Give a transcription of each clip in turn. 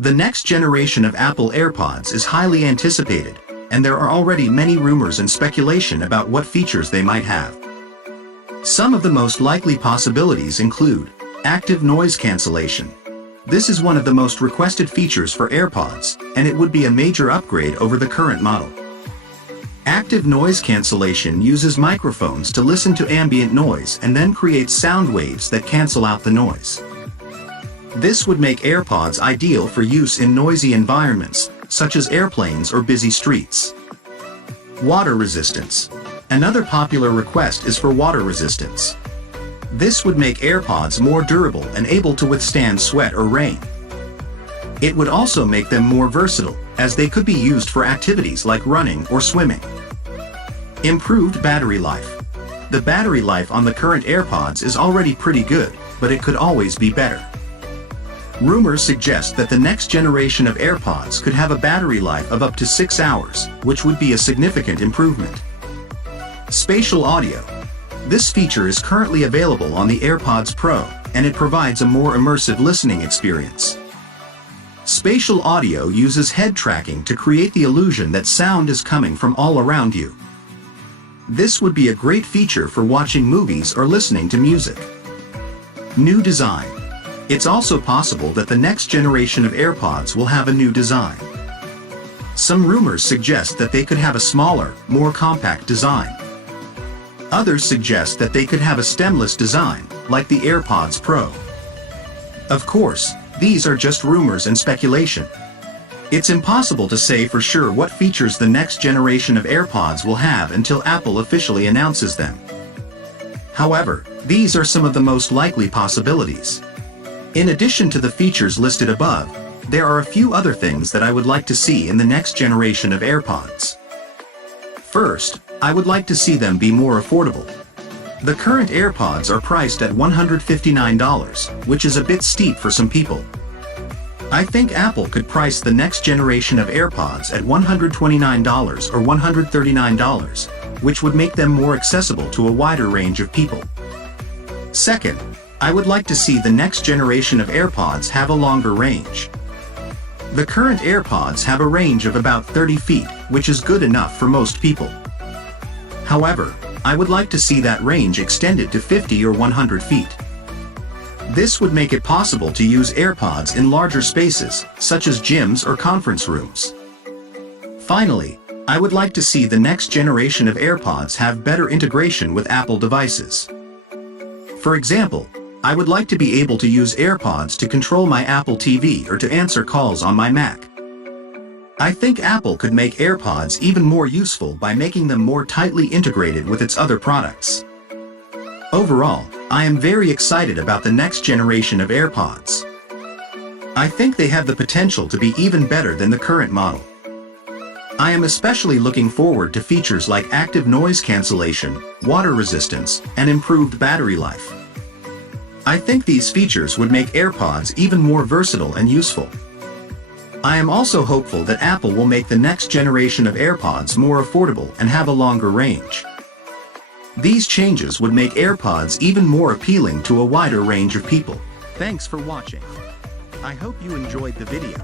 The next generation of Apple AirPods is highly anticipated, and there are already many rumors and speculation about what features they might have. Some of the most likely possibilities include active noise cancellation. This is one of the most requested features for AirPods, and it would be a major upgrade over the current model. Active noise cancellation uses microphones to listen to ambient noise and then creates sound waves that cancel out the noise. This would make AirPods ideal for use in noisy environments, such as airplanes or busy streets. Water resistance. Another popular request is for water resistance. This would make AirPods more durable and able to withstand sweat or rain. It would also make them more versatile, as they could be used for activities like running or swimming. Improved battery life. The battery life on the current AirPods is already pretty good, but it could always be better. Rumors suggest that the next generation of AirPods could have a battery life of up to 6 hours, which would be a significant improvement. Spatial audio. This feature is currently available on the AirPods Pro, and it provides a more immersive listening experience. Spatial audio uses head tracking to create the illusion that sound is coming from all around you. This would be a great feature for watching movies or listening to music. New design. It's also possible that the next generation of AirPods will have a new design. Some rumors suggest that they could have a smaller, more compact design. Others suggest that they could have a stemless design, like the AirPods Pro. Of course, these are just rumors and speculation. It's impossible to say for sure what features the next generation of AirPods will have until Apple officially announces them. However, these are some of the most likely possibilities. In addition to the features listed above, there are a few other things that I would like to see in the next generation of AirPods. First, I would like to see them be more affordable. The current AirPods are priced at $159, which is a bit steep for some people. I think Apple could price the next generation of AirPods at $129 or $139, which would make them more accessible to a wider range of people. Second, I would like to see the next generation of AirPods have a longer range. The current AirPods have a range of about 30 feet, which is good enough for most people. However, I would like to see that range extended to 50 or 100 feet. This would make it possible to use AirPods in larger spaces, such as gyms or conference rooms. Finally, I would like to see the next generation of AirPods have better integration with Apple devices. For example, I would like to be able to use AirPods to control my Apple TV or to answer calls on my Mac. I think Apple could make AirPods even more useful by making them more tightly integrated with its other products. Overall, I am very excited about the next generation of AirPods. I think they have the potential to be even better than the current model. I am especially looking forward to features like active noise cancellation, water resistance, and improved battery life. I think these features would make AirPods even more versatile and useful. I am also hopeful that Apple will make the next generation of AirPods more affordable and have a longer range. These changes would make AirPods even more appealing to a wider range of people. Thanks for watching. I hope you enjoyed the video.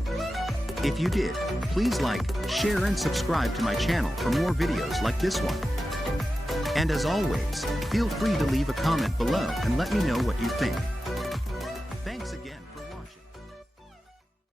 If you did, please like, share and subscribe to my channel for more videos like this one. And as always, feel free to leave a comment below and let me know what you think.